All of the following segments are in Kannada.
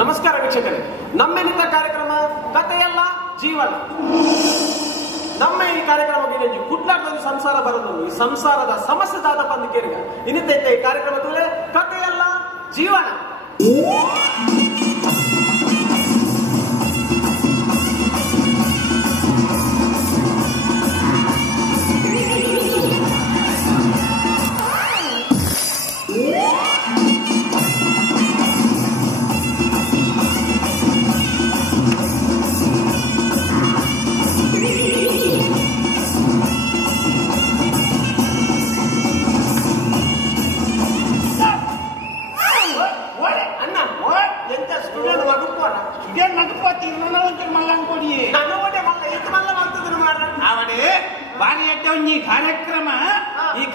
ನಮಸ್ಕಾರ ವೀಕ್ಷಕರೇ, ನಮ್ಮೆನಿತ ಕಾರ್ಯಕ್ರಮ ಕಥೆಯಲ್ಲ ಜೀವನ. ನಮ್ಮ ಈ ಕಾರ್ಯಕ್ರಮಕ್ಕೆ ಕುಟ್ಲಾಟದಲ್ಲಿ ಸಂಸಾರ ಬರೋದು ಈ ಸಂಸಾರದ ಸಮಸ್ಯೆದಾದ ಬಂದಿಕೇರಿಗ ಇನ್ನಿತೈತೆ ಈ ಕಾರ್ಯಕ್ರಮ ತುಳೆ ಕಥೆಯಲ್ಲ ಜೀವನ.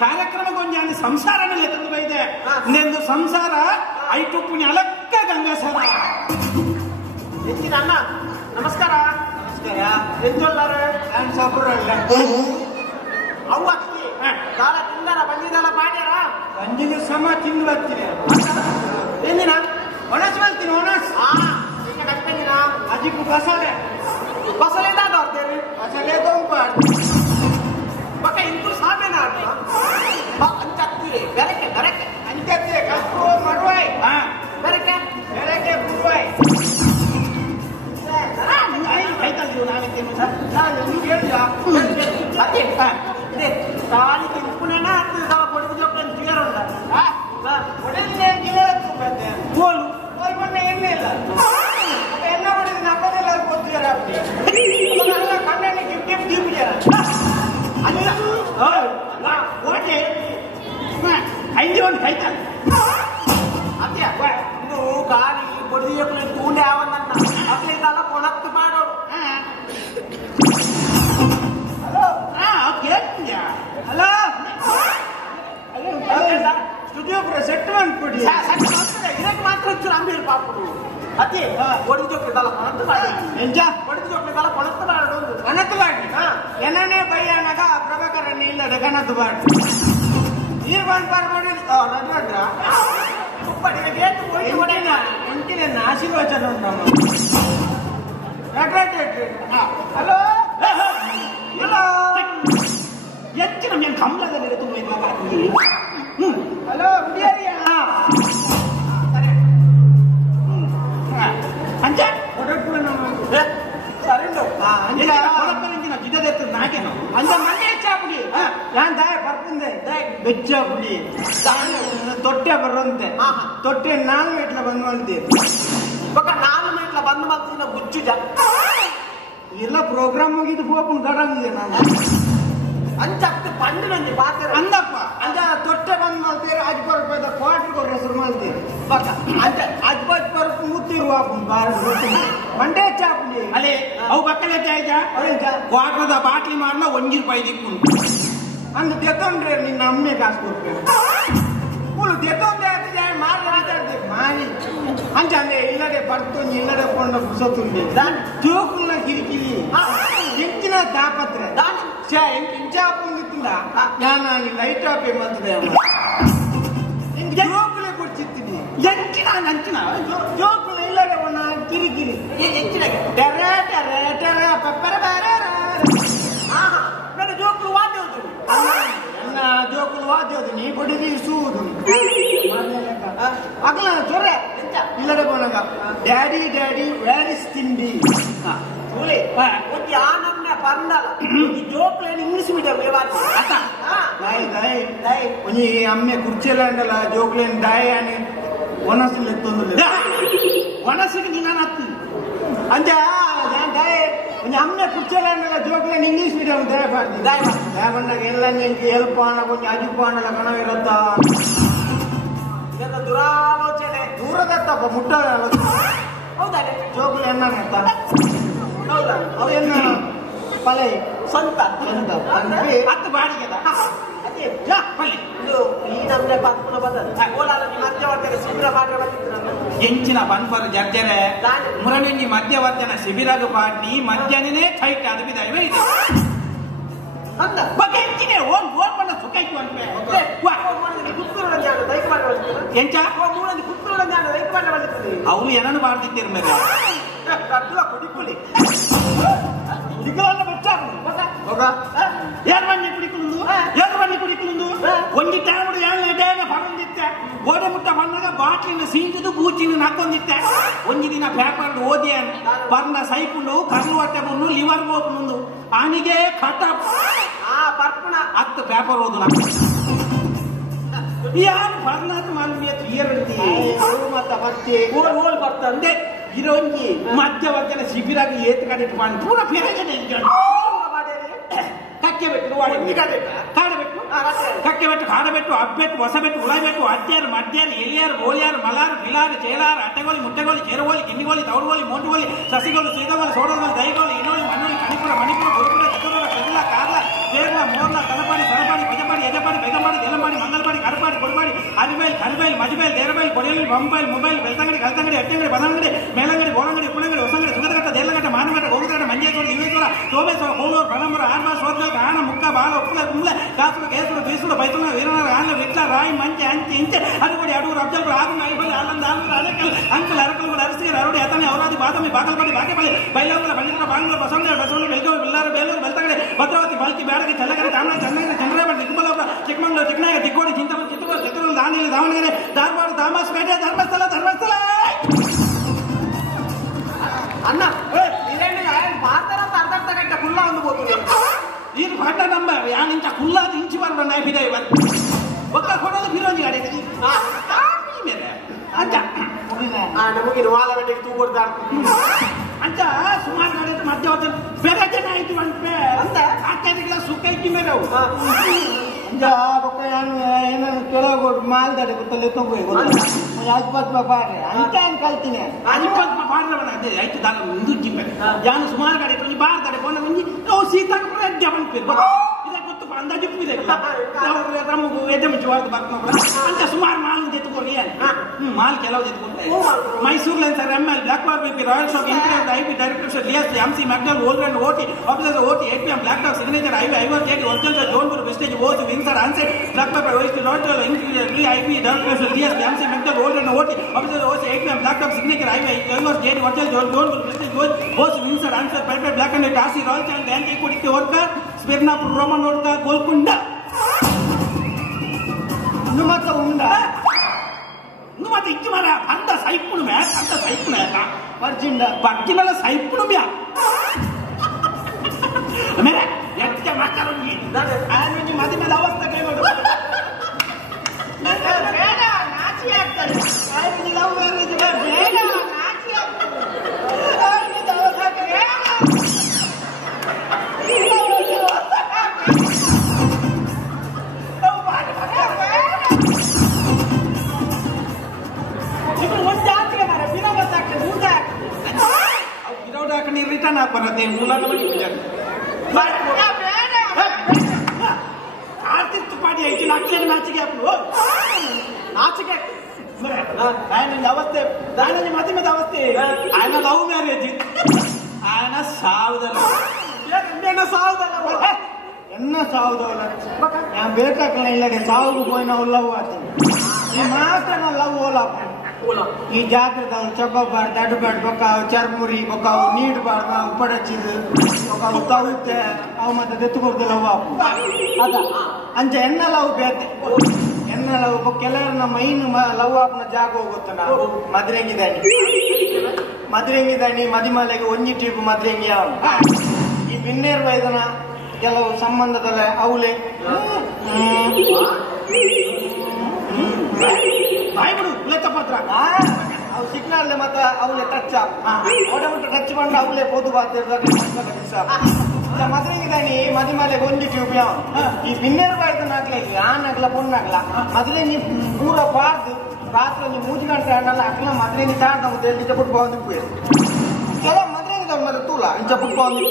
ಕಾರ್ಯಕ್ರಮಗೊಂದು ಸಂಸಾರ ಇದೆ ನೆಂದು ಸಂಸಾರ ಐಟು ಪುಣ್ಯ ಅಲಕ್ಕ ಗಂಗಾಸರ ಹೆಚ್ಚಿನ ಅಣ್ಣ ನಮಸ್ಕಾರ. ಎಂತೊಳ್ಳಾರ ಅವು ಅಕ್ಕಿ ಕಾಲ ತಿಂದಾರ ಬಂದಿದ್ದಲ್ಲ ಪಾಡ್ಯಾರ ಬಂಜಿನ ಸಮ ತಿಂದು ಬರ್ತೀನಿ ಎಂದಿನ ಒಣಸ್ ಬರ್ತೀನಿ ಒಣಸ್ ಕಟ್ಕೊಂಡಿನ ಅಜಿಕ್ಕು ಬಸಳೆ ಬಸಳೆ ದಾದ ಅಂತೇಳಿ ಬಸಳೆ ತಗೊಂಬಾರ್ದು ಮಕ್ಕ ಇಂಟು ಸಾಮೇನ ಅಂಚತ್ತಿ ಬೆರಕೆ ಬೆರಕೆ ಅಂಚತ್ತಿ ಕಸ್ಕೋ ಮಡುವಾಯ್ ಬೆರಕೆ ಬೆರಕೆ ಬುಡುವಾಯ್ ನೀವು ಹೇಳಿದ ಅದೇ ಕಾಲಿ ತಿನ್ಪುನೇನ ಹತ್ತಿರ ಕೊಡುವುದಕ್ಕೆ ಕ್ಲಿಯರ್ ಉಂಟ ಗೋಲು ಬಣ್ಣ ಎಣ್ಣೆ ಇಲ್ಲ ಎಣ್ಣೆ ಹೊಡೆದು ನಮ್ಮನೆಲ್ಲರೂ ಕೊಡ್ತೀರ ಕಣ್ಣಲ್ಲಿ ಗಿಫ್ಟ್ ದೀಪಿಗೆ ಅಲ್ಲ ಓಟೆ ಐದು ಒಂದು ಕೈತ ಅದೇ ಇದು ಗಾಳಿ ಕೊಡುವುದಕ್ಕೆ ತೂಂಡೆ ಯಾವನ್ನ ಅದ್ರಿಂದ ಕೊಣತ್ತು ಮಾಡೋರು. ಹಲೋ ಕೇಳ್ತೀಯ ಹಲೋ ಸ್ಟುಡಿಯೋ ಸೆಟ್ ಮಾಡ್ಕೊಡಿ ಇದಕ್ಕೆ ಮಾತ್ರ ಒಂಚೂರು ಅಂಬೇರು ಪಾಪು ಅದೇ ಒಡಿದೋಕ್ಕಿದ್ದಲ್ಲ ಕೊಣತ್ತು ಮಾಡಿ ಎಂಜ ಒಡಿದೋಕ್ಕಿದ್ದಲ್ಲ ಕೊಣತ್ತು ಮಾಡೋದು ಅನತ್ತು ಬಾಡಿ ಏನನ್ನೇ ಬಯ್ಯನಾಗ ಪ್ರಭಾಕರನ್ನ ಇಲ್ಲದ ಗಣದ್ದು ಬಾಡಿ ನೀರು ಬಂದು ಬರ್ಬೇಡಿ ನಡ್ರ ಒಂಟಿನ ಆಶೀರ್ವಚನ ಉಂಟು ಹಲೋ ಹಲೋ ಹೆಚ್ಚಿನ ಮೇನ್ ಕಂಬಳದಲ್ಲಿ ತುಂಬ ಇದ್ದಾಗ ಹಲೋ ಅಂಚ ಬೆಚ್ಚಪುಡಿ ತೊಟ್ಟೆ ಬರಂತೆ ತೊಟ್ಟೆ 4 ಮೀಟ್ಲ ಬಂದು ಮಾಡ್ತೀವಿ 4 ಮೀಟ್ಲ ಬಂದು ಮಾಡ್ತೀನಿ ಗುಚ್ಚು ಎಲ್ಲ ಪ್ರೋಗ್ರಾಮ್ ಮುಗಿದು ಹೋಗ್ಕೊಂಡು ಗಡಂಗಿದೆ ನಾನು ಅಂಚತ್ತು ಪಂಡಿನಲ್ಲಿ ಪಾತ್ರ ಅಂದಪ್ಪ ಅಂದ ತೊಟ್ಟೆ ಬಂದು ಮಾಡ್ತೀರಿ ಅಜ್ಬರ್ಪದ ಕ್ವಾರ್ಟರ್ ಹೆಸರು ಮಾಡ್ತೀರಿ ಅಂಚ ಅಜ್ಬರ್ಪು ಮುತ್ತಿರುವ ಮಂಡೇ ಚಾಪುಡಿ ಅಲ್ಲೇ ಅವು ಬಕ್ಕಲೆ ಕ್ವಾರ್ಟರ್ದ ಬಾಟ್ಲಿ ಮಾಡಲ ₹1 ದಿಕ್ಕು ಅಂದು ತೆತ್ತೊಂಡ್ರೆ ನಿನ್ನ ಅಮ್ಮೆ ಕಾಸು ಕೊಡ್ಬೇಕು ಪೂಲು ತೆತ್ತೊಂದೆ ಮಾತಾಡ್ತೇವೆ ಮಾರಿ ಅಂಚ ಅಂದ್ರೆ ಇಲ್ಲಡೆ ಬರ್ತೊಂದು ಇಲ್ಲಡೆ ಕೊಂಡ ಸುಸತ್ತುಂಡೆ ಜೋಕುಲ್ನ ಕಿರಿಕಿರಿ ಎಂಚಿನ ತಾಪತ್ರೆ ಇಂಚಾಪುಂದಿತ್ತಿಲ್ಲ ನಾನು ಲೈಟ್ ಆಪೇ ಮಾಡ್ತದೆ ಜೋಕುಲೆ ಕೊಡ್ತಿದ್ದೀನಿ ಎಂಚಿನ ನಂಚಿನ ಜೋಕುಲ ಇಲ್ಲಡೆ ಒಣ ಕಿರಿಕಿರಿ ಎಂಚಿನ ಟೆರೆ ಟೆರೆ ಟೆರೆ ಪಪ್ಪರ ಬೇರೆ ನನ್ನ ಜೋಕುಲು ವಾದ್ಯವುದು ನನ್ನ ಜೋಕುಲು ವಾದ್ಯವುದು ನೀ ಕೊಡಿದಿ ಸೂದು ಅಗಲ ಚೊರೆ ಇಲ್ಲಡೆ ಬೋನಗ ಡ್ಯಾಡಿ ಡ್ಯಾಡಿ ವೇರ್ ಇಸ್ ತಿಂಡಿ ಆನಂದ ಪಂದಲ ಈ ಜೋಕ್ಲೇನ್ ಇಂಗ್ಲಿಷ್ ಮೀಡಿಯಂ ಒಂಜಿ ಅಮ್ಮೆ ಕುರ್ಚಿಯಲ್ಲ ಅಂಡಲ್ಲ ಜೋಕ್ಲೇನ್ ಡಾಯ್ అని ಒನಸಿಲ್ ಎತ್ತೊಂದು ಒನಸಿಗೆ ನೀನು ಹತ್ತಿ ಅಂಜ ಡಾಯ್ ಒಂಜಿ ಅಮ್ಮೆ ಕುರ್ಚಿಯಲ್ಲ ಅಂಡಲ್ಲ ಜೋಕ್ಲೇನ್ ಇಂಗ್ಲಿಷ್ ಮೀಡಿಯಂ ದಯ ಪಾಡ್ದಿ ದಯ ಬಂದಾಗ ಎಲ್ಲ ನಿಂಗೆ ಹೆಲ್ಪ್ ಆಣ ಕೊಂಚ ಅಜಿಪಾಣಲ್ಲ ಕಣವಿರತ್ತ ಇದೆಲ್ಲ ದುರಾಲೋಚನೆ ದೂರದತ್ತಪ್ಪ ಮುಟ್ಟ ಹೌದಾ ಜೋಕ್ಲೇನ್ ಎನ್ನ ಹೌದಾ ಅವೇನು ಪಲೆ ಸ್ವಂತ ಹತ್ತು ಬಾಡಿಗೆದ ಇದು ಈ ನಮ್ಗೆ ಪಂಪನ ಬಂದದ್ದು ಕೋಲಾರ ಮಧ್ಯವರ್ತಿಗೆ ಶಿಬಿರ ಪಾಠ ಬಂದಿದ್ರು ಎಂಚಿನ ಪಂಪರು ಜರ್ಜರೆ ಮುರಣಿಂಗಿ ಮಧ್ಯವರ್ತಿನ ಶಿಬಿರಗ ಪಾಡ್ನಿ ಮಧ್ಯಾಹ್ನನೇ ಟೈಟ್ ಅದು ಬಿದ್ದಾವೆ ಇದೆ ಅಂದ ಬಗ್ಗೆ ಎಂಚಿನೇ ಓನ್ ಓನ್ ಬಂದ ಸುಖೈಕು ಅನ್ಪೆ ಕುತ್ತೂರು ಎಂಚ ಮೂಳಂದಿ ಕುತ್ತೂರು ಕುಡ್ಲು ಜ್ಞಾನ ರೈತ ಬಂಡ ಬಂದಿರ್ತದೆ ಅವ್ರು ಏನನ್ನು ಮಾಡ್ತಿದ್ದೀರ ಮೇಲೆ ಕಡ್ಲ ಕುಡಿಕುಳಿ ಕುಡಿಕಲನ್ನ ಬೆಚ್ಚಾರು ಯಾರು ಬನ್ನಿ ಕುಡಿಕುಳುಂದು ಯಾರು ಬನ್ನಿ ಕುಡಿಕುಳುಂದು ಒಂದಿ ಟೈಮ್ ಏನ ಪಡೊಂದಿತ್ತೆ ಗೋಡೆ ಮುಟ್ಟ ಬಣ್ಣಗ ಬಾಟ್ಲಿನ ಸೀಂಜದು ಬೂಚಿನ ನಾಕೊಂದಿತ್ತೆ ಒಂದಿ ದಿನ ಪೇಪರ್ ಓದಿ ಬರ್ನ ಸೈಪುಂಡು ಕರ್ಲು ಹೊಟ್ಟೆ ಬಂದು ಲಿವರ್ ಬೋಪುಂದು ಆನಿಗೆ ಕಟ ಪರ್ಪಣ 10 ಪೇಪರ್ ಓದು ಯಾರು ಬರ್ನಾಥ ಮಾಲ್ಮಿಯ ಕ್ಲಿಯರ್ತಿ ಮತ್ತೆ ಮತ್ತೆ ಓಲ್ ಬರ್ತಂದೆ ಇರೋಂಗಿ ಮಧ್ಯವರ್ಗನ ಶಿಬಿರಾಗಿ ಏತ್ ಕಡಿಟ್ಟು ಮಾಡಿ ಪೂರ ಫೆರಜನೆ ಕಕ್ಕೆಬೆಟ್ಟು ಕಾಡಬೆಟ್ಟು ಕಕ್ಕೆಬೆಟ್ಟು ಕಾಡಬೆಟ್ಟು ಅಬ್ಬೆಟ್ಟು ಹೊಸಬೆಟ್ಟು ಉಳಬೆಟ್ಟು ಅಡ್ಡ್ಯಾರು ಮಡ್ಡ್ಯಾರು ಎಲಿಯಾರು ಗೋಲಿಯಾರು ಮಲಾರು ಪಿಲಾರು ಚೇಲಾರು ಅಟ್ಟೆಗೋಲಿ ಮುಟ್ಟೆಗೋಲಿ ಚೇರುಗೋಲಿ ಗಿಂಡಿಗೋಲಿ ತೌಡುಗೋಲಿ ಮೋಂಟುಗೋಲಿ ಸಸಿಗೋಲಿ ಸೀದಗೋಲಿ ಸೋಡಗೋಲಿ ದೈಗೋಲಿ ಇನ್ನೋಲಿ ಮಣ್ಣೋಲಿ ಮಣಿಪುರ ಗುರುಪುರ ಚತುರ ಕಡಲ ಕಾರ್ಲ ಕೇರಳ ಮೋರ್ಲ ತಲಪಾಡಿ ಸರಪಾಡಿ ಬಿಜಪಾಡಿ ಎಜಪಾಡಿ ಬೆಗಮಾಡಿ ದೇಲಂಪಾಡಿ ಮಂಗಲ್ಪಾಡಿ ಕರಪಾಡಿ ಕೊಡಪಾಡಿ ಅರಿಬೈಲ್ ಕರಿಬೈಲ್ ಮಜಿಬೈಲ್ ದೇರಬೈಲ್ ಕೊಡೆಯಲ್ಲಿ ಮೊಬೈಲ್ ಮೊಬೈಲ್ ಬೆಳ್ತಂಗಡಿ ಕಲ್ತಂಗಡಿ ಅಟ್ಟಂಗಡಿ ಬದಂಗಡಿ ಮೇಲಂಗಡಿ ಬೋಳಂಗಡಿ ಕುಳಂಗಡಿ ಹೊಸಂಗಡಿ ಸುಗದಗಟ್ಟ ದೇಲಗಟ್ಟ ಮಾನಗಟ್ಟ ಗೋಗುಗಟ್ಟ ಮಂಜೇಶ್ವರ ಇವೇಶ್ವರ ಸೋಮೇಶ್ವರ ಕೋಲೂರು ಕಳಂಬರ ಆರ್ಬಾ ಸೋದ್ಗಲ್ ಆನ ಮುಕ್ಕ ಬಾಲ ಉಪ್ಪುಲ ಕುಂಬ್ಲೆ ಕಾಸುರ ಕೇಸುರ ಬೀಸುರ ಬೈತುಲ ವೀರನರ ಆಲ ವಿಟ್ಲ ರಾಯಿ ಮಂಚೆ ಅಂಚೆ ಇಂಚೆ ಅಡುಗಡಿ ಅಡೂರು ಅಬ್ಜಲ್ಪುರ ಆಗುಂಡ ಐಬಲ್ಲಿ ಆಲಂದ ಆಲೂರು ಅಲೆಕಲ್ ಅಂಕಲ್ ಅರಕಲ್ಗೂಡ ಅರಸಿಗೆ ಅರವಡಿ ಅತನೆ ಅವರಾದಿ ಬಾದಾಮಿ ಬಾಗಲಪಾಡಿ ಬಾಗೇಪಲ್ಲಿ ಬೈಲೂರ ಬಂಡಿಪುರ ಬಾಂಗ್ಲೂರು ಬಸವನಗರ ಬಸವನ ಬೆಳಗಾವಿ ಬೆಲ್ಲಾರ ಬೇಲೂರು ಬೆಳ್ತಂಗಡಿ ಭದ್ರಾವತಿ ಬಲ್ಕಿ ಬ್ಯಾಡಗಿ ಚಳ್ಳಕೆರೆ ಚಾಮರಾಜ ಚನ್ನಗಿರಿ ಚಂದ್ರಬಾಡಿ ಚಿಕ್ಕಬಳ್ಳಾಪುರ ಚಿಕ್ಕಮಗಳೂರು ಚಿಕ್ಕನಾಯ ದಿಕ್ಕೋಡಿ ಚಿಂತಾಮಣಿ ಚಿತ್ರದುರ್ಗ ಚಿತ್ರದುರ್ಗ ದಾವಣಗೆರೆ ದಾವಣಗೆರೆ ಧಾರವಾಡ ದಾಮಸ್ಪೇಟೆ ಧರ್ಮಸ್ಥಳ ಧರ್ಮಸ್ಥಳ ಅಣ್ಣ ಮಾತಾಡ ಅರ್ಧ ಗಂಟೆ ಕುಲ್ಲ ಒಂದು ಹೋಗ್ತದೆ ಇದು ಪಾಠ ನಂಬರ್ ಯಾನಿಂಚ ಕುಲ್ಲಾದ ಇಂಚಿ ಬರ್ಬ ನಾ ಬಿಡ ಇವತ್ತು ಒಕ್ಕ ಕೊಡೋದು ಬಿರೋಜಿ ಗಾಡಿ ಮೇಲೆ ಅಂಚ ನಮಗೆ ವಾಲ ಗಂಟೆಗೆ ತೂಗೊಡ್ದ ಅಂಚ ಸುಮಾರು ಗಾಡಿ ಮಧ್ಯವರ್ತಿ ಬೇರೆ ಜನ ಆಯ್ತು ಅಂತ ಆಚಾರ್ಯಗಳ ಸುಖ ಇಕ್ಕಿ ಮೇಲೆ ಅವು ಏನನ್ನು ಕೆಳಗೋಡು ಮಾಲ್ದಾಡಿ ಗೊತ್ತಲ್ಲ ತಗೋಯ್ತು ಅಜ್ಬತ್ ಬಾಡ್ರಿ ಅಂತ ಕಲ್ತೀನಿ ಅಜ್ಬತ್ ಬಾಡ್ರವನ ಅದೇ ಆಯ್ತು ದಾನ ಮುಂದು ಜಿಮ್ಮೆ ಯಾನು ಸುಮಾರು ಗಾಡಿ ಇಟ್ಟು ಬಾರ್ದಾಡೆ ಬಂದ ಮುಂಜಿ ನಾವು ಸೀತಾಕ ಅಡ್ಡ ಬಂದ್ಬಿಟ್ಟು ಇದಕ್ಕೆ ಗೊತ್ತು ಅಂದಾಜು ಇದೆ ನಮಗೂ ಎದೆ ಮುಂಚೆ ಹೊರದು ಬರ್ಕೊಂಡು ಅಂತ ಸುಮಾರು ಮಾಲ್ ಎತ್ಕೊಂಡು ಮಾಲ್ ಕೆಲವು ಎತ್ಕೊಂಡು ಮೈಸೂರ್ಲಿ sir ML black bar BP royal ಶಾಕ್ ಇಂಪೀರಿಯಲ್ ಐಪಿ ಡೈರೆಕ್ಟರ್ ಲಿಯಸ್ MC McDowell old OT officer OT APM black dog signature ಐವರ್ ಜೆಡಿ ಒರಿಜಿನಲ್ ಜೋನ್ಪುರ್ ವೆಸ್ಟೇಜ್ ಓದು Windsor answer black paper wise ನಾಟಲ್ ಇಂಪೀರಿಯಲ್ IP ಡೈರೆಕ್ಟರ್ ಲಿಯಸ್ MC McDowell old OT officer OC APM black dog signature ಐವರ್ ಜೆಡಿ ಒರಿಜಿನಲ್ ಜೋನ್ಪುರ್ ವೆಸ್ಟೇಜ್ ಓದು Windsor answer paper black and ಟಾಸಿ ರಾಯಲ್ ಚಾಂದ್ ಡ್ಯಾಂಟಿ ಕುಡಿಕೆ ವರ್ಕರ್ ಸ್ಪಿರ್ನಾಪುರ ರೋಮನ್ ನೋಡ್ಕ ಗೋಲ್ಕುಂಡ నుమత ఉందా నుమత ఇచ్చి మర అంత సైపుడు మే అంత సైపుడు పర్జిండా పర్జినల సైపుడు మే మేరే ఎట్ట మాకరుని ఆయన మది మీద అవస్థ కేమడు ಬೇಡ ನಾಚಿ ಆಗ್ತಾರೆ ఆయన ಲವ್ ಮ್ಯಾರೇಜ್ ಬೇಡ ನಾಚಿ ಆಗ್ತಾರೆ ఆయన ಅವಸ್ಥೆ ಬೇಡ ರಿಟರ್ನ್ ಹಾಕ್ಬರತ್ತೆ ಆರ್ತಿತ್ತು ಪಾಡಿ ಐತಿ ನಾಚಿಗೆ ನಾಚಿಗೆ ಹಾಕ್ಲು ನಾಚಿಗೆ ఆయన అవస్థ ఆయన మధ్య మీద అవస్థ ఆయన లవ్ మ్యారేజ్ ఆయన సావుదల என்ன சாவுதவல நான் ಬೇಕಾಗಲ್ಲ ಇಲ್ಲಡೆ ಸಾವುಗೆ పోయిన ಲವ್ ಆಗ್ತದೆ ಈ ಮಾತ್ರ ಲವ್ ಈ ಜಾತ್ರೆದವ್ ಚೊಬ್ಬಾರ್ ದಡ್ಬಾಡ್ ಬೊಕ್ಕಾವ್ ಚರ್ಮುರಿ ಬೊಕ್ಕಾವ್ ನೀಡ್ಬಾರ್ದ ಉಪ್ಪಡಚ್ಚಿದು ಬೊಕ್ಕಾವ್ ಕವಿತೆ ಅವು ಮತ್ತೆ ದೆತ್ತುಕೊಡ್ದು ಲವ್ ಅದ ಅಂಚ ಎನ್ನ ಲವ್ ಬೇತೆ ಎನ್ನ ಲವ್ ಕೆಲವರನ್ನ ಮೈನ್ ಲವ್ ಆಪ್ನ ಜಾಗ ಹೋಗುತ್ತಲ್ಲ ಮದ್ರೆಂಗಿದಾನಿ ಮದಿಮಲೆಗೆ ಒಂಜಿ ಟೀಪ್ ಮದ್ರೆಂಗಿ ಈ ಬಿನ್ನೇರ್ ವೈದನ ಕೆಲವು ಸಂಬಂಧದಲ್ಲ ಅವಲೆ ಬಾಯ್ಬಿಡು ಲೆಕ್ಕ ಪತ್ರ ಅವು ಸಿಗ್ನಲ್ ಮತ್ತ ಅವಲೆ ಟಚ್ ಓಡಬಿಟ್ಟು ಟಚ್ ಬಂದು ಅವಲೆ ಪೋದು ಬಾತಿರ್ದಾಗ ಮದ್ರೆಂಗಿದಾನಿ ಮದಿಮಲೆಗೆ ಒಂಜಿ ಟ್ಯೂಬ್ ಈ ಬಿನ್ನೇರ್ ವೈದನಾಗ್ಲ ಆನಾಗ್ಲ ಪೊಣ್ಣಾಗ್ಲ ಮದ್ರೆ ನೀ ಪೂರ ಪಾರ್ದು ರಾತ್ರಿ ಒಂದು 3 ಗಂಟೆ ಅನ್ನಲ್ಲ ಅಕ್ಲ ಮದ್ರೆಂಗಿ ತಾಡ್ದ ಮುದ್ದೆ ಬಿಟ್ಟು ಬಂದು ಕೆಲವು ಮದ್ರೆಂಗಿದ ಮತ್ತೆ ತೂಲ ಇಂಚ ಬಿಟ್ಟು ಬಂದು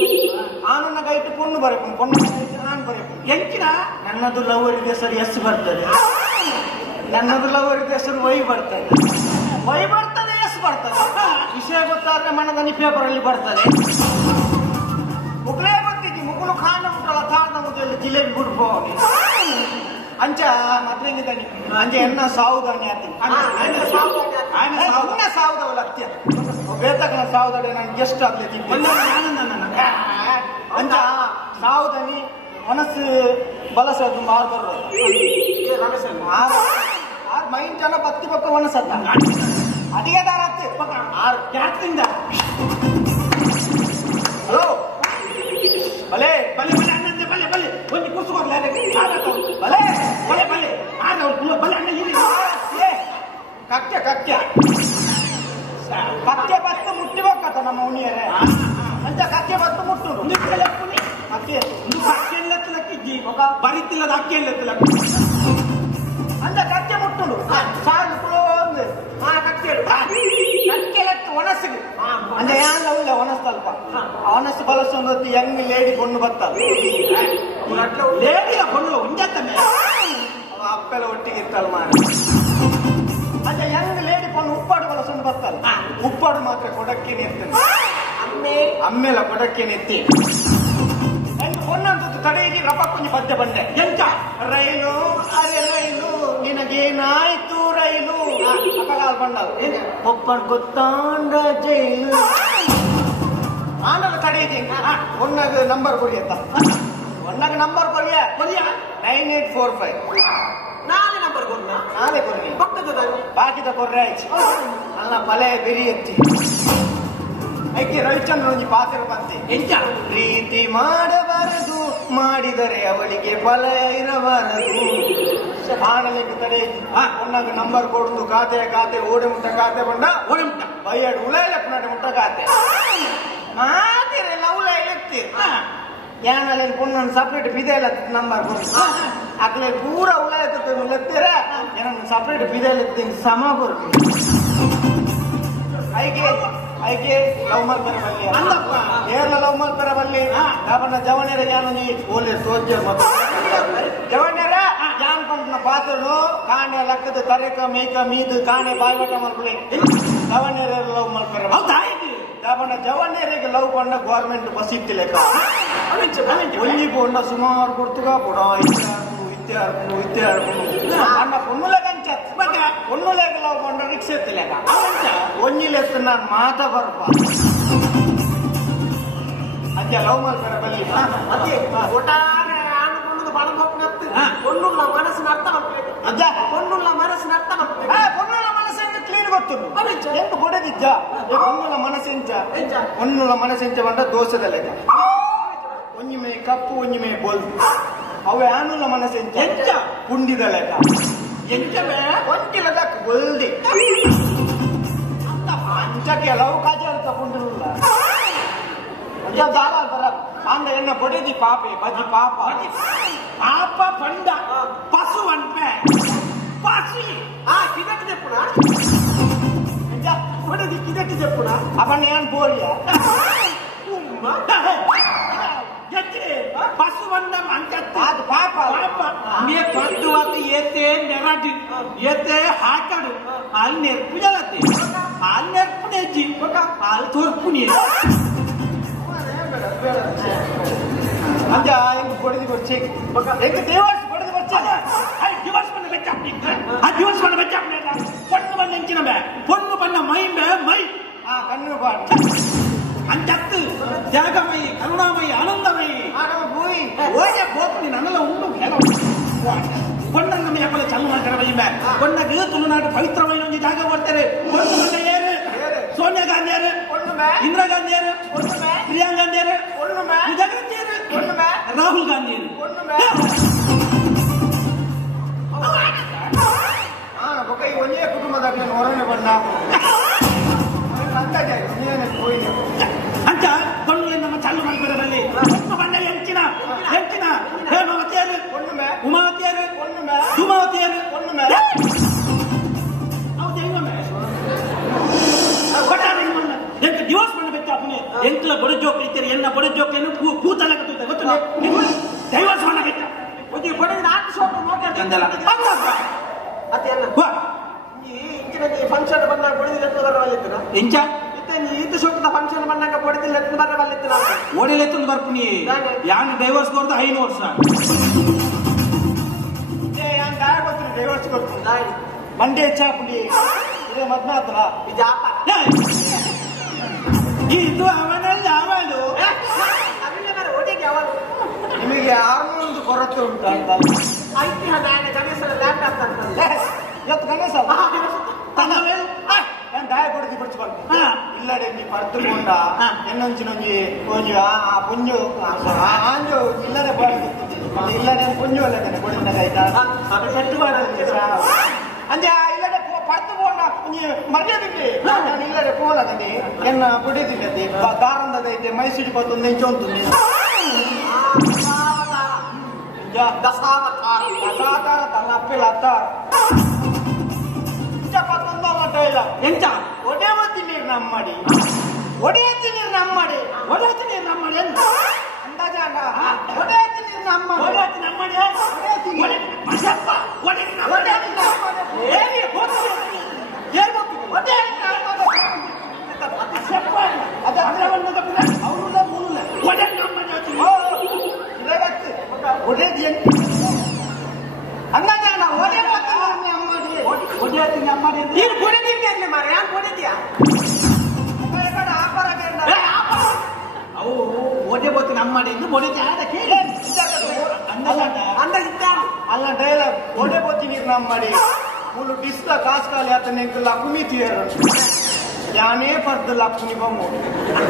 ಆನನ್ನ ಗೈಟ್ ಪೊಣ್ಣು ಬರಬೇಕು ಪೊಣ್ಣು ನಾನು ಬರಬೇಕು ಎಂಕಿನ ನನ್ನದು ಲವರಿಗೆ ಸರಿ ಎಸ್ ಬರ್ತದೆ ನನ್ನದು ಲವರಿಗೆ ಹೆಸರು ವೈ ಬರ್ತದೆ ಎಸ್ ಬರ್ತದೆ ವಿಷಯ ಗೊತ್ತಾದ್ರೆ ಮನದಲ್ಲಿ ಪೇಪರ್ ಅಲ್ಲಿ ಬರ್ತದೆ ಮುಗ್ಲೇ ಗೊತ್ತಿದ್ದಿ ಮುಗುಲು ಖಾನ ಮುಟ್ಟಲ್ಲ ತಾಡ್ದ ಮುದ್ದಲ್ಲಿ ಜಿಲೇಬಿ ಬಿಡ್ಬೋದು ಅಂಚ ಮದ್ರಂಗಿದ್ದಾನೆ ಅಂಚೆ ಎನ್ನ ಸಾವುದಾನೆ ಆಯ್ನ ಸಾವುದವಲ್ಲ ಅತ್ಯ ಬೇತಕನ ಸಾವುದಾಡೆ ನಾನು ಗೆಸ್ಟ್ ಆಗ್ಲೈತಿ ಅಂಚ ಸಾವುದಾನಿ ಮನಸ್ಸು ಬಲಸ ತುಂಬಾ ಆರು ಬರೋದು ಮೈನ್ ಜನ ಬತ್ತಿ ಪಕ್ಕ ಮನಸ್ಸಲ್ಲ ಅಡಿಗೆದಾರ ಯಾತ್ರಿಂದ ಹಲೋ ಬಲೆ ಬಲೆ ಬಲೆ ಅಣ್ಣಂದೆ ಬಲೆ ಬಲೆ ಒಂದು ಕೂಸುಕೋಗ್ಲ ಬಲೆ ಬಲೆ ಬಲೆ ಬಲೆ ಅಣ್ಣ ಕಕ್ಯ ಕಕ್ಯ ಕಕ್ಯ ಬತ್ತು ಮುಟ್ಟಿಬೇಕತ್ತ ನಮ್ಮ ಉಣಿಯರೇ ಅಂತ ಕಕ್ಯ ಬತ್ತು ಮುಟ್ಟುದು ಅಕ್ಕಿ ಅಕ್ಕಿ ಎಲ್ಲತ್ತಿಲಕ್ಕಿಜ್ಜಿ ಬರಿತಿಲ್ಲದ ಅಕ್ಕಿ ಎಲ್ಲತ್ತಿಲಕ್ಕ ಅಂತ ಕಕ್ಕೆ ಮುಟ್ಟುಡು ಸಾಲು ಒಂದು ಕಕ್ಕೆಲತ್ತು ಒಣಸಿಗೆ ಅಂದ್ರೆ ಯಾನ್ ಇಲ್ಲ ಒಣಸ್ತಲ್ಪ ಒಣಸು ಬಲಸೊಂದು ಹೆಂಗ್ ಲೇಡಿ ಕೊಂಡು ಬರ್ತಲ್ಲ ಲೇಡಿಯ ಕೊಂಡು ಉಂಜತ್ತ ಅಪ್ಪೆಲ್ಲ ಒಟ್ಟಿಗೆ ಇರ್ತಲ್ಲ ಮಾಡಿ ಅದೇ ಹೆಂಗ್ ಲೇಡಿ ಕೊಂಡು ಉಪ್ಪಾಡು ಬಲಸೊಂದು ಬರ್ತಲ್ಲ ಉಪ್ಪಾಡು ಮಾತ್ರ ಕೊಡಕ್ಕೆ ನಿರ್ತೇನೆ ಅಮ್ಮೆಲ್ಲ ಕೊಡಕ್ಕೆ ನಿತ್ತಿ ಹೊನ್ನಂತ ತಡೆಯಿಗೆ ರಪ ಕುಂಜಿ ಪದ್ಯ ಬಂದೆ ಎಂತ ರೈಲು ಅರೆ ರೈಲು ನಿನಗೇನಾಯ್ತು ರೈಲು ಅಪಗಾಲ್ ಬಂಡಲ್ ಒಪ್ಪನ್ ಗೊತ್ತಾಂಡ ಜೈಲು ಆನಲ್ಲ ತಡೆಯಿದೆ ಒನ್ನಾಗ ನಂಬರ್ ಕೊಡಿ ಅಂತ ಒನ್ನಾಗ ನಂಬರ್ ಕೊರಿಯ 9845 ನಾನೇ ನಂಬರ್ ಕೊಡ್ನ ನಾನೇ ಕೊಡಿ ಪಕ್ಕದ ಬಾಕಿದ ಕೊರ್ರೆ ಅಲ್ಲ ಬಲೆ ಬಿರಿ ಎತ್ತಿ ಐಕೆ ರವಿಚಂದ್ರ ಒಂಜಿ ಪಾತ್ರ ಬಂತೆ ಎಂತ ಪ್ರೀತಿ ಮಾಡಬಾರದು ಮಾಡಿದರೆ ಅವಳಿಗೆ ಫಲ ಇರಬಾರದು ಆನಲೆಗೆ ತಡೆ ಒನ್ನಾಗ ನಂಬರ್ ಕೊಡುದು ಖಾತೆ ಖಾತೆ ಓಡೆ ಮುಟ್ಟ ಖಾತೆ ಬಂಡ ಓಡೆ ಮುಟ್ಟ ಬೈಯಾಡು ಉಲಾಯ್ಲಕ್ ನಾಡೆ ಮುಟ್ಟ ಖಾತೆ ಮಾತಿರಲ್ಲ ಉಲಾಯ್ಲಕ್ತಿ ಯಾನಲೆ ಪೊಣ್ಣನ್ನು ಸಪ್ರೇಟ್ ಬಿದೆಲ್ಲ ನಂಬರ್ ಕೊಡು ಅಕ್ಲೆ ಪೂರ ಉಲಾಯ್ತೀರ ಏನನ್ನು ಸಪ್ರೇಟ್ ಬಿದೆಲ್ಲ ಸಮ ಕೊಡು ಐಕೆ ಲವ್ ಮಲ್ ಬರಬಲ್ಲಿ ಏರ್ಲ ಲವ್ ಮಲ್ ಬರಬಲ್ಲಿ ಅವನ ಜವನೇರ ಯಾನಿ ಓಲೆ ಸೋಜರ್ ಮತ್ತು ಜವನೇರ ಯಾನ್ ಕೊಂಡ ಪಾತ್ರನು ಕಾಣೆ ಲಕ್ಕದ ತರೆಕ ಮೇಕ ಮೀದು ಕಾಣೆ ಬಾಯ್ಬಟ ಮಲ್ಪಲೆ ಜವನೇರ ಲವ್ ಮಲ್ ಬರಬಲ್ಲಿ ಅವನ ಜವನೇರಿಗೆ ಲವ್ ಕೊಂಡ ಗೌರ್ಮೆಂಟ್ ಬಸ್ ಇತ್ತಿಲ್ಲ ಒಲ್ಲಿ ಕೊಂಡ ಸುಮಾರು ಕೊಡ್ತುಗ ಕೂಡ ಅಣ್ಣ ಪೊನ್ನುಲೆಗಂಚ ಪೊನ್ನುಲೆಗ ಲವ್ ಕೊಂಡ ರಿಕ್ಷಾ ಎತ್ತಿಲ್ಲ ಒಂಜಿಲೆತ್ತು ನಾನು ಮಾತ ಬರ್ಪ ಅದೇ ಲವ್ ಮಾಡ್ತಾರೆ ಬಲ್ಲಿ ಅದೇ ಒಟ್ಟಾರೆ ಆಣುಕೊಳ್ಳೋದು ಬಳ ಹೋಗ್ನತ್ತು ಪೊನ್ನುಲ್ಲ ಮನಸ್ಸಿನ ಅರ್ಥ ಮಾಡ್ಬೇಕು ಅಜ್ಜ ಪೊನ್ನುಲ್ಲ ಮನಸ್ಸಿನ ಅರ್ಥ ಮಾಡ್ಬೇಕು ಪೊನ್ನುಲ್ಲ ಮನಸ್ಸಿನ ಕ್ಲೀನ್ ಗೊತ್ತು ಎಂಟು ಕೊಡದಿಜ್ಜ ಪೊನ್ನುಲ್ಲ ಮನಸ್ಸಿಂಚ ಪೊನ್ನುಲ್ಲ ಮನಸ್ಸಿಂಚ ಬಂದ ದೋಸೆದಲ್ಲ ಒಂಜಿಮೆ ಕಪ್ಪು ಒಂಜಿಮೆ ಬೋಲ್ ಅವು ಆನುಲ್ಲ ಮನಸ್ಸಿಂಚ ಎಂಚ ಕುಂಡಿದ ಲೆಕ್ಕ ಎಂಚಮೆ ಒಂಟಿಲದ ಬೋಲ್ದಿ ಅಂಚಕ್ಕೆ ಲವ್ ಕಾಜ ಅಂತ ಕೊಂಡಿರಲ್ಲ ದಾರ ಬರ ಅಂದ ಎನ್ನ ಬಡಿದಿ ಪಾಪೆ ಬಜಿ ಪಾಪ ಪಾಪ ಪಂಡ ಪಸು ಅನ್ಪೆ ಪಸಿ ಕಿದಟ್ಟು ತೆಪ್ಪುಣ ಬಡಿದಿ ಕಿದಟ್ಟು ತೆಪ್ಪುಣ ಅವನ್ನ ಏನ್ ಬೋರಿಯ ಪಸು ಬಂದ ಅಂಚತ್ತೆ ಅದು ಪಾಪ ಮೇ ಪಟ್ಟುವಾಗ ಏತೆ ನೆರಡಿ ಏತೆ ಹಾಕಡು ಅಲ್ಲಿ ನೆರ್ಪು ಜಲತೆ ಅಲ್ಲಿ ನೆರ್ಪುನೆ ಜೀವಕ ಅಲ್ಲಿ ತೋರ್ಪುನಿ ಅಂಜ ಹೆಂಗ್ ಬಡಿದು ಬರ್ಚೆ ಹೆಂಗ್ ದೇವರ್ಸ್ ಬಡಿದು ಬರ್ಚೆ ದಿವಸ್ ಬಂದ ಬೆಚ್ಚ ಆ ದಿವಸ್ ಬಂದ ಬೆಚ್ಚ ಪೊಣ್ಣು ಬಂದ ಹೆಂಚಿನ ಬೇ ಪೊಣ್ಣು ಬಂದ ಮೈ ಬೇ ಮೈ ಕಣ್ಣು ಬಾಡ್ ಅಂಚತ್ತು ತ್ಯಾಗಮಯಿ ಕರುಣಾಮಯಿ ಆನಂದಮಯಿ ಓಜೆ ಹೋಗ್ತೀನಿ ನನ್ನೆಲ್ಲ ಉಂಟು ಕೊಂಡಂಗ ಯಾಕಲೆ ಚಲ್ಲು ಮಾಡ್ತಾರೆ ಬೈಬೆ ಕೊಂಡಗ ತುಳುನಾಡು ಪವಿತ್ರమైన ಒಂದು ಜಾಗ ಬರ್ತಾರೆ ಕೊಂಡು ಬಂದ ಏರು ಸೋನಿಯಾ ಗಾಂಧಿ ಯಾರು ಇಂದಿರಾ ಗಾಂಧಿ ಯಾರು ಪ್ರಿಯಾಂಕಾ ಗಾಂಧಿ ಯಾರು ಗಾಂಧಿ ಯಾರು ರಾಹುಲ್ ಗಾಂಧಿ ಯಾರು ಒಂದೇ ಕುಟುಂಬದಾಗ ಹೊರಗೆ ಬಂದ ಅಂತ ಕೊಂಡು ನಮ್ಮ ಚಾಲು ಮಾಡಿಬರದಲ್ಲಿ ಬಣ್ಣ ಹೆಂಚಿನ ಹೆಂಚಿನ ಹೇಮಾವತಿಯರು ಉಮಾವತಿಯರು ಧೂಮಾವತಿಯರು ಎಂತ ಡಿವೋರ್ಸ್ ಮಾಡಬೇಕು ಅಪ್ಪನೇ ಎಂತಲ ಬಡ ಜೋಕ್ಲಿ ಇರ್ತೀರಿ ಎನ್ನ ಬಡ ಜೋಕ್ಲಿಯನ್ನು ಕೂತಲ್ಲ ಕಟ್ಟುತ್ತೆ ಗೊತ್ತು ಡೈವರ್ಸ್ ಮಾಡಬೇಕು ಒಂದು ಬಡದ ಆರ್ಟ್ ಶೋಪ್ ನೋಡ್ಕೊಂಡಲ್ಲ ಫಂಕ್ಷನ್ ಬಂದಾಗ ಬಡದಿಲ್ಲ ಎಂಚ ಇದು ಶೋಕದ ಫಂಕ್ಷನ್ ಬಂದಾಗ ಬಡದಿಲ್ಲ ಬರಬಲ್ಲಿತ್ತು ಓಡಿಲೆತ್ತು ಬರ್ತೀನಿ ಯಾನು ಡೈವರ್ಸ್ ಕೊಡ್ದು 5 ವರ್ಷ ವಿವರಿಸ್ಕೊಡ್ತೀನಿ ಮಂಡ್ಯ ಚಾಪುಡಿ ಇದೇ ಮದ್ನಾಥಲ ಇದು ಆಪ ಇದು ಅವನಲ್ಲಿ ಅವಳು ಒಟ್ಟಿಗೆ ಯಾವಾಗ ನಿಮಗೆ ಹಾರ್ಮೋನ್ ಕೊರತೆ ಉಂಟು ಅಂತ ಐತಿಹ ನಾಳೆ ಗಣೇಶನ ಲ್ಯಾಪ್ಟಾಪ್ ಅಂತ ಇವತ್ತು ಗಣೇಶ ನಾನು ದಾಯ ಕೊಡ್ತಿ ಬಿಡಿಸ್ಕೊಂಡು ಇಲ್ಲಡೆ ನೀ ಪರ್ತುಕೊಂಡ ಎನ್ನೊಂಚಿನೊಂಜಿ ಪುಂಜು ಆ ಪುಂಜು ಆಂಜು ಇಲ್ಲದೆ ಇಲ್ಲದೆ ಪುಂಜು ಅಲ್ಲದೆ ಕೊಡಿನಾಯ್ತಾ ಸೆಟ್ಟು ಅಂದೆ ಇಲ್ಲದೆ ಪರ್ತುಕೊಂಡ ಮರ್ಯಾದಿದ್ದೆ ನಾನು ಇಲ್ಲದೆ ಪೋಲದೆ ಎನ್ನ ಪುಡಿದಿಲ್ಲದೆ ದಾರಂದದೈತೆ ಮೈಸೂರು ಬತ್ತೊಂದು ಇಂಚು ఉంటుంది ದಸಾವತಾರ ತನ್ನ ಅಪ್ಪಿಲ್ಲ ಅತ್ತಾರ ಎಂತ ಒಡೆಯತಿ ನೀರು ನಮ್ಮಡಿ ಒಡೆಯತಿ ನೀರು ನಮ್ಮಡಿ ಒಡೆಯತಿ ನೀರು ನಮ್ಮಡಿ ಎಂತ ಅಂದಾಜ ಒಡೆಯತಿ ನೀರು ನಮ್ಮಡಿ ಒಡೆಯತಿ ನಮ್ಮಡಿ ಒಡೆಯತಿ ಅಂದಾಜ ನೀನು ಕೊಡಿದ್ದೀನಿ ಅಂದ್ರೆ ಮಾರ ಯಾಕೆ ಕೊಡಿದ್ಯಾ ಅವು ಒಡೆ ಬತ್ತಿ ನಮ್ಮ ಮಾಡಿ ಇನ್ನು ಒಡೆ ಅಲ್ಲ ಡೈಲಾಗ್ ಒಡೆ ಬತ್ತಿ ನೀರು ನಮ್ಮ ಮಾಡಿ ಮೂಲು ಡಿಸ್ಕ ಕಾಸ್ಕಾಲಿ ಆತ ನೆಂಕಲ್ಲ ಕುಮಿತೀಯರು ಯಾನೇ ಪರ್ದು ಲಕ್ಷ್ಮಿ ಬೊಮ್ಮು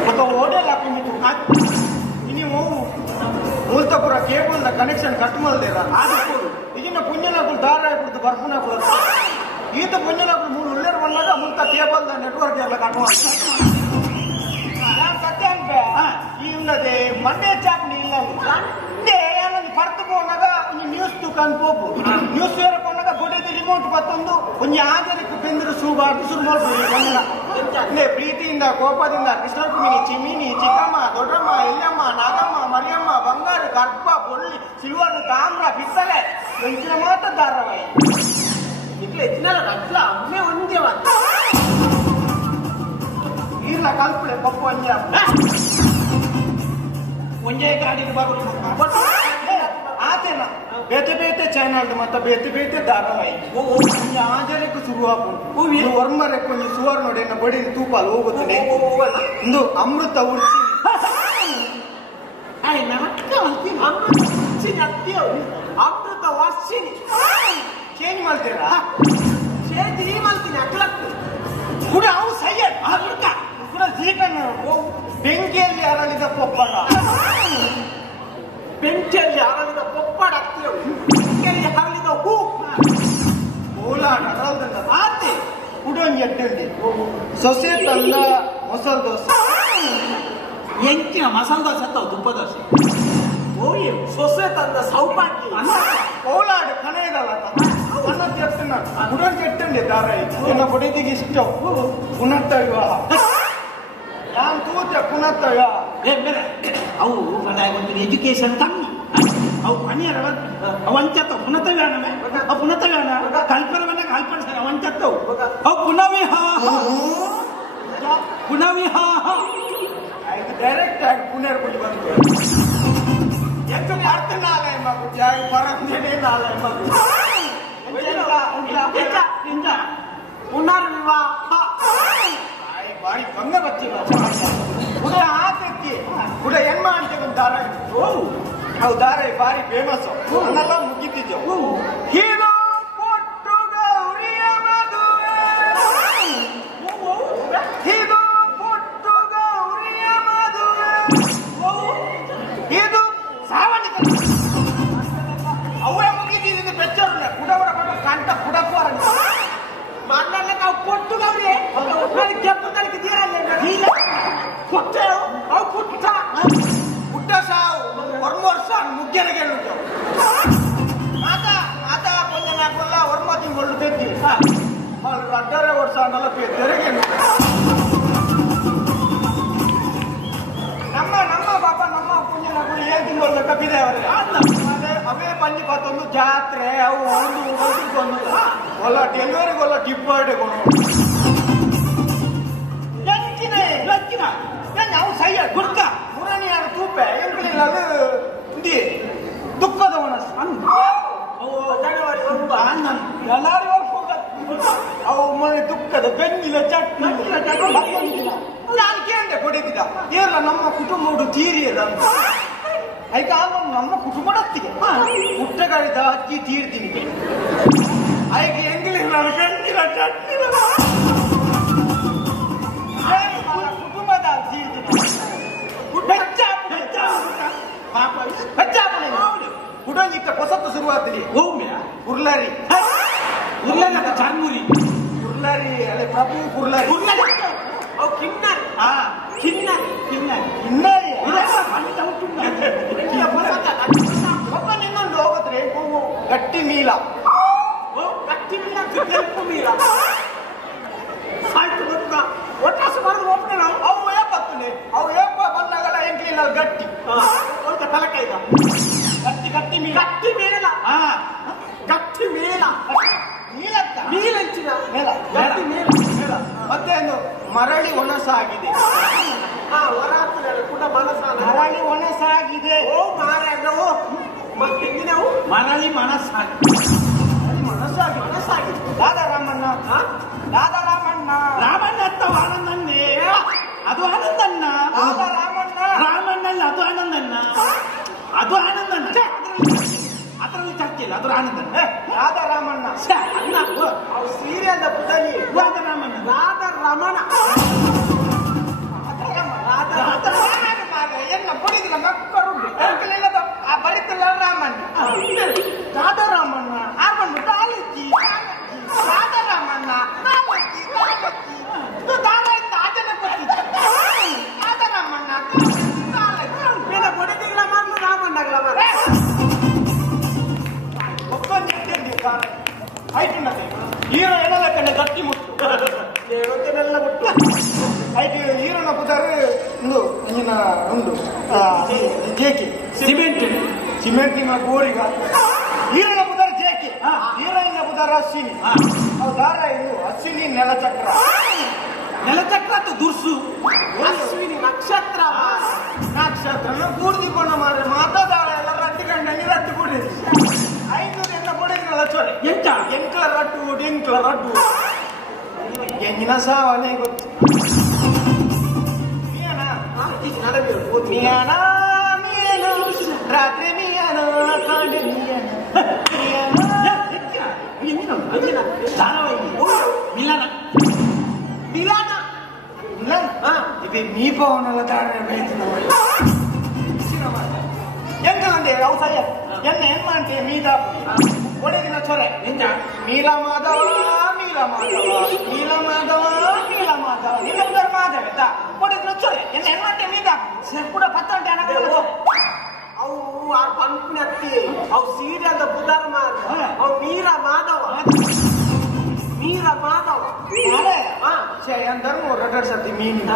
ಮತ್ತು ಒಡೆ ಲಕ್ಷ್ಮಿ ನೀವು ಮೂಲತಪುರ ಕೇಬಲ್ ಕನೆಕ್ಷನ್ ಕಟ್ ಮಾಡಲಿಲ್ಲ ಈಗಿನ ಪುಣ್ಯನಗಳು ದಾರ ಆಗ್ಬಿಡ್ತು ಬರ್ಪುನ ಈತ ಪುಣ್ಯನಗಳು ಮೂರು ಉಳ್ಳೇರು ಬಂದಾಗ ಮುಂತ ಕೇಬಲ್ ನೆಟ್ವರ್ಕ್ ಎಲ್ಲ ಕಟ್ ಕಟ್ಟೆ ಅಂತ ಇಲ್ಲದೆ ಮಂಡ್ಯ ಚಾಪ್ನಿ ಇಲ್ಲ ಪರ್ತು ಪೋನಾಗ ನ್ಯೂಸ್ ದುಕಾನ್ ಪೋಪು ನ್ಯೂಸ್ ಬೇರೆ ಪೋನಾಗ ಗೊಡೆದ ರಿಮೋಟ್ ಬತ್ತೊಂದು ಒಂಜಿ ಆಜರಿக்கு ಬೆಂದರು ಶುರುಬಾರ್ದು ಶುರು ಮಾಡ್ಬೋದು ಪ್ರೀತಿಯಿಂದ ಕೋಪದಿಂದ ಕೃಷ್ಣರುಕ್ಮಿಣಿ ಚಿಮ್ಮಿನಿ ಚಿಕ್ಕಮ್ಮ ದೊಡ್ಡಮ್ಮ ಇಲ್ಲಮ್ಮ ನಾಗಮ್ಮ ಮರಿಯಮ್ಮ ಬಂಗಾರ ಗರ್ಭ ಬೊಳ್ಳಿ ಸಿಲ್ವರ್ ತಾಮ್ರ ಬಿತ್ತಲೆ ಬೆಂಚಿನ ಮಾತ್ರ ಧಾರಾವಾಹಿ ಹೆಚ್ಚಿನ ರಗ್ಲ ಒಮ್ಮೆ ಒಂದೇ ಇಲ್ಲ ಕಲ್ಪಳೆ ಪಪ್ಪು ಒಂಜೇ ಗಾಡಿಗೆ ಬರೋದು ಆತೇನ ಬೇತೆ ಬೇತೆ ಚಾನಲ್ ಮತ್ತೆ ಬೇತೆ ಬೇತೆ ಧಾರಾವಾಹಿ ಆಜರಕ್ಕೆ ಶುರು ಹಾಕೊಂಡು ವರ್ಮರೆ ಕೊಂಚ ಸುವರ್ಣ ನೋಡಿನ ಬಡಿ ತೂಪಾಲ್ ಹೋಗುತ್ತದೆ ಇಂದು ಅಮೃತ ಉರ್ಚಿ ಅಮೃತ ವರ್ಷಿನಿ ಚೇಂಜ್ ಮಾಡ್ತೀರಾ ಚೇಂಜ್ ಈ ಮಾಡ್ತೀನಿ ಅಕ್ಲಕ್ಕೆ ಕೂಡ ಅವು ಸೈಯದ್ ಕೂಡ ಜೀಕನ್ ಬೆಂಕಿಯಲ್ಲಿ ಅರಳಿದ ಪೊಪ್ಪಣ ಬೆಂಕಿಯಲ್ಲಿ ಹರಳಿದ ಪೊಪ್ಪಡ ಬೆಂಕಿಯಲ್ಲಿ ಹರಳಿದ ಹೂ ಓಲಾಟ ಅರಳದ ಆತೆ ಕುಡೊಂದು ಎಟ್ಟಂಡಿ ಸೊಸೆ ತಂದ ಮೊಸರು ದೋಸೆ ಎಂಚಿನ ಮಸಾಲೆ ದೋಸೆ ಅಂತ ತುಪ್ಪ ದೋಸೆ ಸೊಸೆ ತಂದ ಸೌಭಾಗ್ಯ ಓಲಾಡು ಕನೆಯದಲ್ಲ ಅನ್ನ ಚೆಟ್ಟನ ಕುಡೊಂದು ಚೆಟ್ಟಂಡಿ ದಾರ ಇನ್ನ ಬಡಿದಿಗೆ ಇಷ್ಟ ಪುನಃ ವಿವಾಹ ನಾನು ತೂತೆ ಪುನಃ ವಿವಾಹ ಅವು ಒಂದು ಎಜುಕೇಶನ್ ಕಮ್ಮಿ ಅವು ಪಣಿಯರ ಅವಂಚತ್ತವು ಪುನಃ ವ್ಯಾಣವೇ ಅವು ಪುನಃ ವ್ಯಾಣ ಕಲ್ಪನವನ್ನ ಕಲ್ಪನೆ ಅವಂಚತ್ತವು ಅವು ಪುನಃವಿಹಾಹ ಡೈರೆಕ್ಟ್ ಆಗಿ ಪುನರ್ ಬಿಟ್ಟು ಬಂತು ಎಂಟು ಅರ್ಥ ನಾಳೆ ಮಗು ಪರಂಜನೆ ನಾಳೆ ಮಗು ಪುನರ್ವಿವಾಹ ಬಾರಿ ಕಮ್ಮೆ ಬಚ್ಚಿ ಕೂಡ ಆಸಕ್ತಿ ಕೂಡ ಏನ್ ಮಾಡ್ತೇವೆ ದಾರ ಅವು ದಾರ ಬಾರಿ ಫೇಮಸ್ ಅನ್ನೆಲ್ಲ ಮುಗಿತಿದ್ದೆವು ಹೀರೋ ಕೊಟ್ಟು ಗೌರಿಯ ಮದುವೆ ಇದು ಕೊಟ್ಟು ಗೌರಿಯ ಮದುವೆ ಇದು ಸಾವಣಿಕ ಅವೇ ಮುಗಿತಿದ್ದು ಬೆಚ್ಚರು ಕುಡವರ ಕಂಠ ಕುಡಪುರ ಮಣ್ಣಲ್ಲ ನಾವು ಕೊಟ್ಟು ಗೌರಿ ಕೆಂಪು ತನಕ ತೀರಲ್ಲ ಕೊಟ್ಟೆ ಅವು ಪುಟ್ಟ ಪುಟ್ಟ ಸಾವು ವರ್ಷ ಮುಗ್ಗೆನಗೆ ಆತ ಕೊಂಚ ನಾಲ್ಕಲ್ಲ ವರ್ಮ ತಿಂಗಳು ತೆತ್ತಿ ಅಡ್ಡರೆ ವರ್ಷ ನಲಪೆ ತೆರಿಗೆ ನಮ್ಮ ಪಾಪ ನಮ್ಮ ಪುಣ್ಯ ನಗಳು 7 ತಿಂಗಳು ಕಬ್ಬಿದೆ ಅವರಿಗೆ ಅವೇ ಪಂಜಿ ಬತ್ತೊಂದು ಜಾತ್ರೆ ಅವು ಒಂದು ಒಲ್ಲ ಡೆಲಿವರಿಗೆ ಒಲ್ಲ ಡಿಬ್ಬರ್ಡೆಗಳು ನಾವು ಸಹ್ಯ ಗುರ್ಕ ಮುರಣಿಯಾರ ತೂಪೆ ಎಂಕಲಿಲ್ಲ ಅದು ದುಃಖದ ಮನಸ್ಸು ಜನವರಿ 9 ಎಲ್ಲಾರು ಅವು ಮನೆ ದುಃಖದ ಬೆಂಗಿಲ ಚಟ್ನಿ ನಾನು ಕೇಂದ್ರ ಕೊಡಿದ್ದ ಏಲ್ಲ ನಮ್ಮ ಕುಟುಂಬ ತೀರಿಯದಂತ ಐಕ ನಮ್ಮ ಕುಟುಂಬದತ್ತಿಗೆ ಹುಟ್ಟಗಾರಿದ ಅಕ್ಕಿ ತೀರ್ತೀನಿ ಐಕ ಎಂಗಿಲ್ಲ ನಾನು ಬೆಂಗಿಲ ಚಟ್ನಿ ಕುಟುಂಬದ ತೀರ್ತೀನಿ ಕುಡಲಿಕ್ಕ ಹೊಸತ್ತು ಶುರುವಾಗ್ತದೆ ಕುರ್ಲಾರಿ ಉರ್ಲಾರಿ ಅಂತ ಚಾನ್ಮುರಿ ಕುರ್ಲಾರಿ ಅಲ್ಲೇ ಪ್ರಭು ಕುರ್ಲಾರಿ ಕಿನ್ನರಿ ಇನ್ನೊಂದು ಹೋಗತ್ರೆ ಗಟ್ಟಿ ಮೀಲ ಒಟ್ಟಾಸು ಮಾಡಿದ್ರು ಒಬ್ಬನೇ ನಾವು ಅವು ಏಪತ್ತನೆ ಅವು ಏಪ ಬಂದಾಗಲ್ಲ ಎಂಕ್ಲಿಲ್ಲ ಗಟ್ಟಿ ತಲಕೈದ ಗಟ್ಟಿ ಮೀಲ ಗಟ್ಟಿ ಮೇಲ ನೀಲತ್ತ ನೀಲಂಚಿನ ಮೇಲ ಗಟ್ಟಿ ಮೇಲ ಮತ್ತೆ ಒಂದು ಮರಳಿ ಒಣಸಾಗಿದೆ ಕೂಡ ಮನಸ್ಸಾನ ಮರಳಿ ಒಣಸಾಗಿದೆ ಮಾರಾಯವು ಹಿಂದಿನವು ಮರಳಿ ಮನಸ್ಸಾಗಿದೆ ರಾಧಾರಾಮಣ್ಣ ರಾಮಣ್ಣ ಅಥವಾ ಆನಂದನ್ನೇ ಅದು ಆನಂದಣ್ಣ ರಾಮಣ್ಣಲ್ಲ ಅದು ಆನಂದಣ್ಣ ಅದರಲ್ಲಿ ಚರ್ಚೆ ಇಲ್ಲ ಅದು ಆನಂದಣ್ಣ ರಾಧಾರಾಮಣ್ಣ ಅಲ್ಲ ಅವು ಸೀರಿಯಲ್ ಪುಟಲಿ ರಾಧಾರಮಣ ಎಲ್ಲ ಬಡಿದಿಲ್ಲ ಮಕ್ಕಳು ಬರೀತಿಲ್ಲ ರಾಧಾರಾಮಣ್ಣ ಆರ್ಮಣ್ಣ ತಾಲೂಕಿ ರಾಧಾರಾಮಣ್ಣ ಆಚರಣೆ ಕೊಟ್ಟಿದ್ದ ರಾಧಾರಾಮಣ್ಣ ಬಡಿದಿಲ್ಲ ಮಣ್ಣು ರಾಮಣ್ಣಗಳ ಹೀರೋ ಏನಲ್ಲ ಕಣ್ಣೆ ಗಟ್ಟಿ ಮುಟ್ಟು ದೇವತೆನೆಲ್ಲ ಬಿಟ್ಟು ಐದು ಹೀರೋನ ಪುದಾರು ಒಂದು ಜೇಕೆ ಸಿಮೆಂಟಿನ ಗೋರಿಗ ಹೀರೋನ ಪುದಾರ ಜೇಕೆ ಹೀರೋಯಿನ ಪುದಾರ ಅಶ್ವಿನಿ ದಾರ ಇದು ಅಶ್ವಿನಿ ನೆಲಚಕ್ರ ಅಂತ ದುರ್ಸು ಅಶ್ವಿನಿ ನಕ್ಷತ್ರ ಕೂರ್ದಿಕೊಂಡ ಮಾದ್ರೆ ಮಾತಾದಾರ ಎಲ್ಲ ರಟ್ಟಿಗಂಡ ರಟ್ಟು ಕೊಡಿ 500 ಎನ್ನ ಕೊಡಿದ್ರಲ್ಲ ಚೋರೆ ಎಂಕ್ಲ ರಟ್ಟು ಎಂಜಿನ ಸಾವನೆ ಗೊತ್ತು ಮಿಯಾನ ರಾತ್ರಿ ಮಿಯಾನ ಕಾಂಡ ಮಿಲಾನ ಇದು ನೀಪವನ್ನೆಲ್ಲ ದಾರ ಎಂಕಂದೆ ಅವು ಸರಿ ಎನ್ನ ಏನ್ ಮಾಡ್ತೀಯ ಮೀದಾ ಒಡೆದಿನ ಚೊರೆ ನೀಲ ಮಾಧವ ನಿನ್ನ ಮಾಧವ ಒಡೆದಿನ ಚೊರೆ ಎನ್ನ ಏನ್ ಮಾಡ್ತೀಯ ಮೀದಾ ಕೂಡ 10 ಗಂಟೆ ಹಣ ಅವು ಆ ಪಂಪಿನ ಹತ್ತಿ ಅವು ಸೀರಿಯಲ್ ಬುಧರ್ ಅವು ಮೀರ ಮಾಧವ ಧರ್ಮ ರಗಡ್ ಸರ್ತಿ ಮೀನಿನ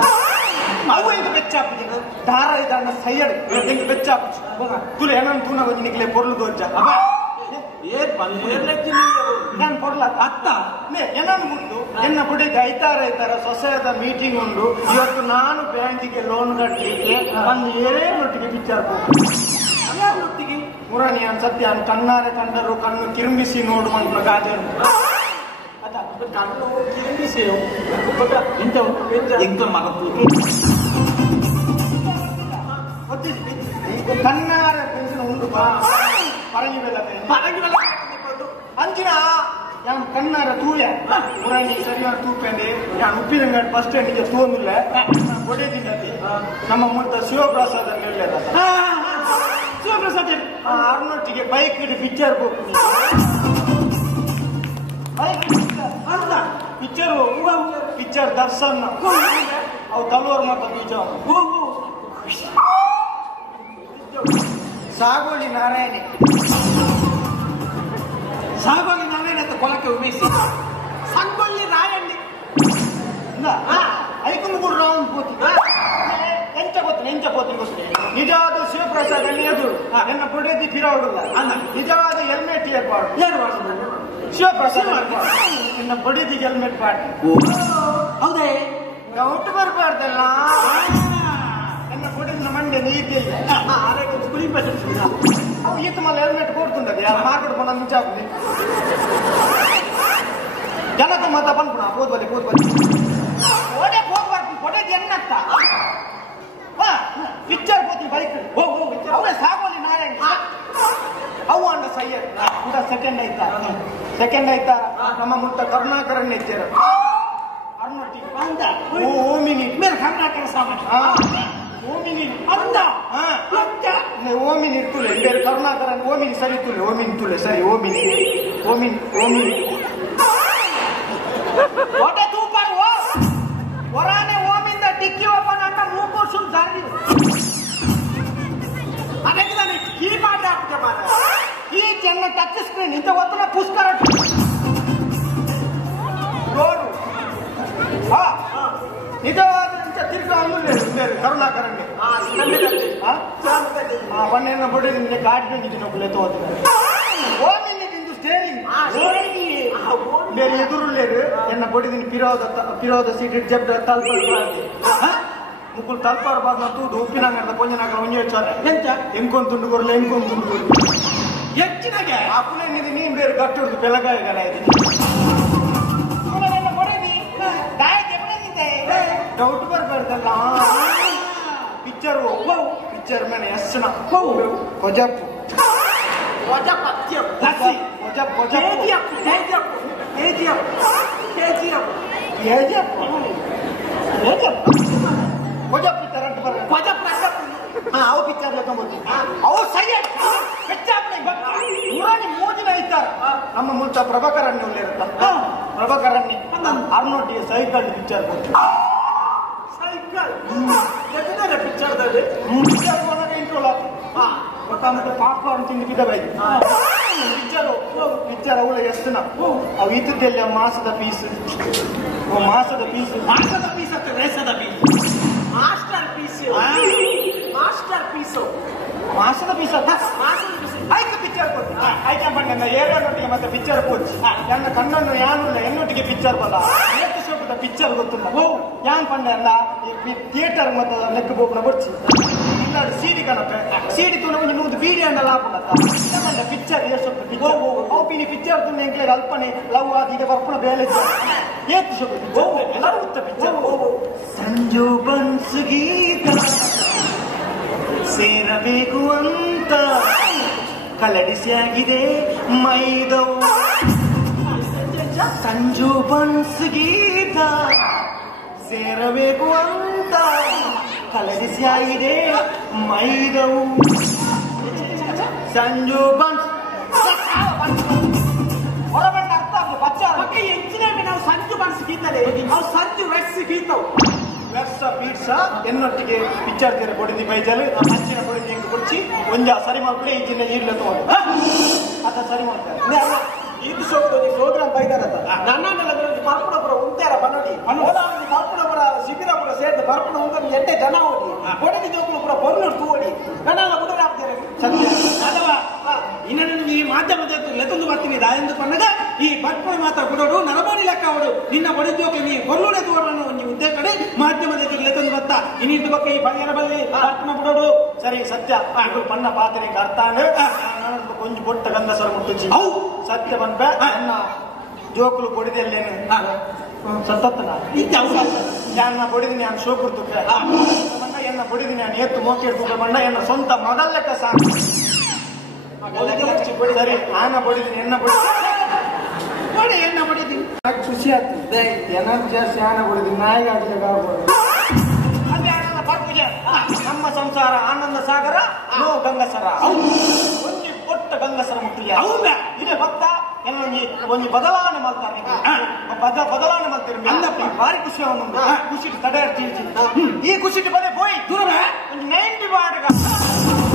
ಅವು ಹೆಂಗೆ ಬೆಚ್ಚಾಪಿ ದಾರ ಇದನ್ನ ಸೈಯಡ್ ಹೆಂಗೆ ಬೆಚ್ಚಾಪಿ ತುಳು ಏನನ್ನು ತೂನ ಬಂದು ನಿಕ್ಲೆ ಪೊರ್ಲು ದೋಜ್ಜ ನಾನು ಪೊರ್ಲ ಅತ್ತ ಏನನ್ನು ಮುಟ್ಟು ಎನ್ನ ಬುಡಿಗೆ ಐತಾರ ಸೊಸೈದ ಮೀಟಿಂಗ್ ಉಂಡು ಇವತ್ತು ನಾನು ಬ್ಯಾಂಕಿಗೆ ಲೋನ್ ಕಟ್ಟಲಿಕ್ಕೆ ಒಂದು ಏಳೇನೊಟ್ಟಿಗೆ ವಿಚಾರೊಟ್ಟಿಗೆ ಮುರಾಣಿ ಅನ್ಸತ್ಯ ಕಣ್ಣಾರೆ ಕಂಡರು ಕಣ್ಣು ಕಿರುಮಿಸಿ ನೋಡುವಂತ ಗಾದೆ ಕಣ್ಣು ಕಿರುಮಿಸಿ ಕಣ್ಣಾರೆ ಪೆನ್ಸಿಲ್ ಉಂಡು ಪರಂಗಿ ಬೆಲ್ಲ ಅಂಚಿನ ഞാൻ കണ്ണാര തൂയ മുറാനി ശരിയാണ് തൂപ്പേണ്ടി ഞാൻ ഉപ്പിനങ്ങാട് ബസ് സ്റ്റാൻഡിಗೆ ತೋಂದಿಲ್ಲ ಒಡೆದಿದ್ದತಿ ನಮ್ಮ ಮುಂದೆ ಶಿವಪ್ರಸಾದ್ ಅಂತ ಹೇಳಿದ ಶಿವಪ್ರಸಾದ್ ಅರ್ನೊಟ್ಟಿಗೆ ಬೈಕ್ ಇಟ್ಟು ಪಿಕ್ಚರ್ ಹೋಗ್ತೀನಿ ಅಲ್ಲ ಪಿಕ್ಚರ್ ದರ್ಶನ್ ಅವು ತಲವಾರ್ ಮಾತ್ರ ಬೀಜ ಸಾಗೋಳಿ ನಾರಾಯಣಿ ಅಂತ ಕೊಲಕ್ಕೆ ಉಮೇಶಿ ಸಂಗೊಳ್ಳಿ ರಾಯಣ್ಣ ಐಕನ್ನು ಕೂಡ ರಾವಣ್ ಪೋತಿ ಎಂಚ ಪೋತಿ ನಿಜವಾದ ಶಿವಪ್ರಸಾದ್ ಎದುರು ಎನ್ನ ಪೊಡೆದಿ ಫಿರಾವುಡಿಲ್ಲ ನಿಜವಾದ ಹೆಲ್ಮೆಟ್ ಏರ್ಪಾಡು ಶಿವಪ್ರಸಾದ್ ಎನ್ನ ಪೊಡೆದಿ ಹೆಲ್ಮೆಟ್ ಪಾರ್ಟಿ ಹೌದೇ ಒಟ್ಟು ಬರಬಾರ್ದಲ್ಲ ಎನ್ನ ಪೊಡೆದಿನ ಮಂಡ್ಯ ನೀತಿ ಕುಳಿ ಅವು ಈತ ಮಲ್ಲ ಹೆಲ್ಮೆಟ್ ಕೊಡ್ತುಂಟದೆ ಯಾರು ಮಾರ್ಕೆಟ್ ಬಂದ ಮುಂಚೆ ಜನಕ ಮತ ಬಂದ್ಬಿಡ ಹೋದ್ಬಲ್ಲಿ ಒಡೆ ಹೋಗ್ಬಾರ್ದು ಒಡೆದು ಎನ್ನತ್ತ ಪಿಕ್ಚರ್ ಹೋಗಿ ಬೈಕ್ ಅವರೇ ಸಾಗೋಲಿ ನಾರಾಯಣ ಅವು ಅಂಡ ಸಯ್ಯರ್ ಕೂಡ ಸೆಕೆಂಡ್ ಆಯ್ತಾರ ನಮ್ಮ ಮುಟ್ಟ ಕರುಣಾಕರನ್ ಹೆಚ್ಚಾರ ಓಮಿನಿ ಕರ್ನಾಟಕ ಓಮಿನಿ ಅಂದ ಓಮಿನಿ ಇರ್ತುಲೆ ಬೇರೆ ಕರುಣಾಕರನ್ ಓಮಿನಿ ಸರಿ ತುಲೆ ಓಮಿನಿ ತುಲೆ ಸರಿ ಓಮಿನಿ ಒಡೆ ತೂಪಾರು ಹೊರಾನೆ ಓಮಿಂದ ಟಿಕ್ಕಿ ಓಪನ್ ಅಂತ ಮೂಗು ಸುಮ್ ಜಾರಿ ಅದಕ್ಕೆ ನಾನು ಕೀಬೋರ್ಡ್ ಹಾಕ್ತೆ ಮಾರ ಈ ಚೆನ್ನ ಟಚ್ ಸ್ಕ್ರೀನ್ ಇಂತ ಒತ್ತನ ಪುಷ್ಕರ ನೋಡು ನಿಜವಾದ ತಿರ್ಗ ಕರುಣಾಕರನ್ಗೆ ಬಣ್ಣ ಬಡಿ ನಿನ್ನೆ ಗಾಡಿ ಬಂದಿದ್ದೀನಿ ಒಬ್ಬಳೆ ತೋದ್ರೆ ಓಮಿನಿ ತಿಂದು ಸ್ಟೇರಿಂಗ್ ಬೇರೆ ಎದುರುಳ್ಳೇರು ಎನ್ನ ಬಡಿದಿನಿ ಪಿರೋದ ಸೀಟ್ ಜಬ್ಡ ತಲ್ಪಲ್ ಮುಕ್ಕುಲು ತಲ್ಪಾರ ಬಾರ್ನ ತೂದು ಉಪ್ಪಿನಂಗದ ಕೊಂಜನಾಗ ಒಂಜೆ ಚಾರ ಎಂತ ಎಂಕೊಂತುಂಡು ಕೊರ್ಲೆ ಹೆಚ್ಚಿನಾಗೆ ಆ ಪುಲೆನ್ನಿದೆ ನೀನ್ ಬೇರೆ ಗಟ್ಟುರ್ದು ಬೆಳಗಾಯಿಗಲ ಇದೀನಿ ಡೌಟ್ ಬರ್ಬಾರ್ದಲ್ಲ ಪಿಕ್ಚರ್ ಮೇಲೆ ಎಸ್ನ ಕೊಜಪ್ಪು ಅವು ಪಿಕ್ಚರ್ ಲೆಕ್ಕೊಂಬೋದು ಅವು ಸೈಯಡ್ ಮೂಜಿನ ಇದ್ದಾರೆ ನಮ್ಮ ಮುಂಚೆ ಪ್ರಭಾಕರಣ್ಯ ಉಳ್ಳಿರುತ್ತ ಪ್ರಭಾಕರಣ್ಯ ಅರ್ನೋಟಿಗೆ ಸೈಕಲ್ ಪಿಕ್ಚರ್ ಪಾಪ್ಕಾರ್ನ್ ತಿಂದು ಬಿದ್ದಬಾಯ್ತು ಪಿಕ್ಚರ್ ಅವಳ ಎಷ್ಟು ಅವು ಇದ್ದೆಲ್ಲ ಮಾಸದ ಪೀಸ್ ಆಯ್ತು ಪಿಕ್ಚರ್ ಕೊಟ್ಟು ಆಯ್ಕೆ ಬಂದ ಏರೊಟ್ಟಿಗೆ ಮತ್ತೆ ಪಿಕ್ಚರ್ ಕೊಚ್ಚಿ ನನ್ನ ಕಣ್ಣನ್ನು ಯಾನಿಲ್ಲ ಎನ್ನೊಟ್ಟಿಗೆ ಪಿಕ್ಚರ್ ಬಲ್ಲ ಎಷ್ಟು ಶೋಕದ ಪಿಕ್ಚರ್ ಗೊತ್ತಿಲ್ಲ ಯಾನ್ ಪಂಡ ಅಲ್ಲ ಥಿಯೇಟರ್ ಮತ್ತೆ ಲೆಕ್ಕ ಬೋಪನ ಬಡ್ಸಿ ಇಲ್ಲ ಸೀಡಿ ಕಣಕ್ಕೆ ಸೀಡಿ ತುಣ ಒಂದು ಬೀಡಿ ಅನ್ನಲ್ಲ ಹಾಕೊಂಡ ಪಿಕ್ಚರ್ ಎಷ್ಟು ಪಿನಿ ಪಿಕ್ಚರ್ ತುನ್ನ ಎಂಕ್ಲೆ ಅಲ್ಪನೆ ಲವ್ ಆದ ಬರ್ಪುಣ ಬೇಲೆ ಏತ್ ಶೋಕ ಪಿಕ್ಚರ್ ಸಂಜು ಬನ್ಸ್ ಗೀತ ಸೇರಬೇಕು ಅಂತ ಕಲಡಿಸಿಯಾಗಿದೆ ಮೈದವು ಸಂಜು ಬನ್ಸ್ ಗೀತ ಸೇರಬೇಕು ಅಂತ ಕಲಡಿಸಿಯಾಗಿದೆ ಮೈದವು ಸಂಜು ಬನ್ಸ್ ಹೊರಬಂಡ ಅರ್ಥ ಆಗ್ತದೆ ಬಚ್ಚ ಹೆಚ್ಚಿನ ನಾವು ಸಂಜು ಬನ್ಸ್ ಗೀತದೆ ಅವು ಸಂಜು ವೆಟ್ಸ್ ಗೀತವು ಬೀಡ್ಸ ಎನ್ನೊಟ್ಟಿಗೆ ಪಿಕ್ಚರ್ ತೆರೆ ಬಡಿದಿ ಬೈಜಲ್ ಹಂಚಿನ ಬಡಿದಿ ಹೆಂಗೆ ಕೊಡ್ಸಿ ಒಂಜ ಸರಿ ಮಾಡ್ಬಿಡಿ ಈ ಜಿಲ್ಲೆ ಈಡ್ಲ ತಗೊಂಡು ಅದ ಸರಿ ಮಾಡ್ತಾರೆ ಇದು ಸೋಗ್ತದೆ ಪ್ರೋಗ್ರಾಮ್ ಬೈದಾರತ್ತ ನನ್ನನ್ನೆಲ್ಲ ಬರ್ಪುಣಪುರ ಉಂಟಾರ ಬನ್ನಡಿ ಬರ್ಪುಣಪುರ ಶಿಬಿರಪುರ ಸೇರಿದ ಬರ್ಪುಣ ಉಂಟು ಎಂಟೆ ಜನ ಓಡಿ ಬಡಿದಿ ಜೋಗುಲು ಪುರ ಬರ್ನೂರು ತೂಡಿ ನನ್ನೆಲ್ಲ ಹುಡುಗರು ಆಗ್ತಾರೆ ಅಥವಾ ಇನ್ನೊಂದು ಈ ಮಾಧ್ಯಮದ ಲೆತ್ತೊಂದು ಬರ್ತೀನಿ ದಾಯಂದು ಪನ್ನಗ ಈ ಬರ್ಪುಣ ಮಾತ್ರ ಬಿಡೋಡು ನರಬೋನಿ ಲೆಕ್ಕ ಅವಡು ನಿನ್ನ ಬಡಿದೋಕೆ ನೀ ಬರ್ಲೂನೆ ತೋಡನ್ನು ಒಂದು ಉದ್ದೇ ಕಡೆ ಮಾಧ್ಯಮದ ಲೆತ್ತೊಂದು ಬತ್ತ ಇನ್ನಿಂದು ಬಗ್ಗೆ ಈ ಪನ್ಯರ ಬಲ್ಲಿ ಬರ್ಪುಣ ಬಿಡೋಡು ಸರಿ ಸತ್ಯ ಪನ್ನ ಪಾತ್ರೆಗೆ ಅರ್ಥ ಕೊಂಚ ಬೊಟ್ಟ ಗಂಧಸರ ಮುಟ್ಟಿಸಿ ಅವು ಸತ್ಯ ಬಂದ ನನ್ನ ಜೋಕುಲು ಬಡಿದಲ್ಲೇನು ಸತ್ತನ ಎನ್ನ ಬಡಿದಿನಿ ನಾನು ಶೋಕುರ್ತು ಎನ್ನ ಬಡಿದಿನಿ ನಾನು ಎತ್ತು ಮೋಕಿಡ್ತು ಬಣ್ಣ ಎನ್ನ ಸ್ವಂತ ಮಗಲ್ ಲೆಕ್ಕ ಸಾಕು ಸರಿ ಆನ ಬಡಿದಿನಿ ಎನ್ನ ಬಡಿದಿ ಎನ್ನ ಬಡಿದೀನಿ ಖುಷಿ ಆಗ್ತದೆ ಏನಾದ್ರು ಜಾಸ್ತಿ ಆನ ಬಡಿದೀನಿ ನಾಯಿಗೆ ಆಗ್ಬೋದು ಅದೇ ಆನಂದ ಪರ್ಪುಜ ನಮ್ಮ ಸಂಸಾರ ಆನಂದ ಸಾಗರ ನೋ ಗಂಗಸರ ಒಂಜಿ ಪೊಟ್ಟ ಗಂಗಸರ ಮುಟ್ಟಿಗೆ ಹೌದಾ ಇದೇ ಭಕ್ತ ಒಂದು ಬದಲಾವಣೆ ಮಾಡ್ತಾರೆ ಬದಲಾವಣೆ ಮಾಡ್ತಾರೆ ಅಲ್ಲಪ್ಪ ಭಾರಿ ಖುಷಿ ಅವನೊಂದು ಖುಷಿ ತಡೆ ಈ ಖುಷಿ ಬರೀ ಹೋಯ್ ದೂರ ಒಂದು 90 ಬಾರ್ಡ್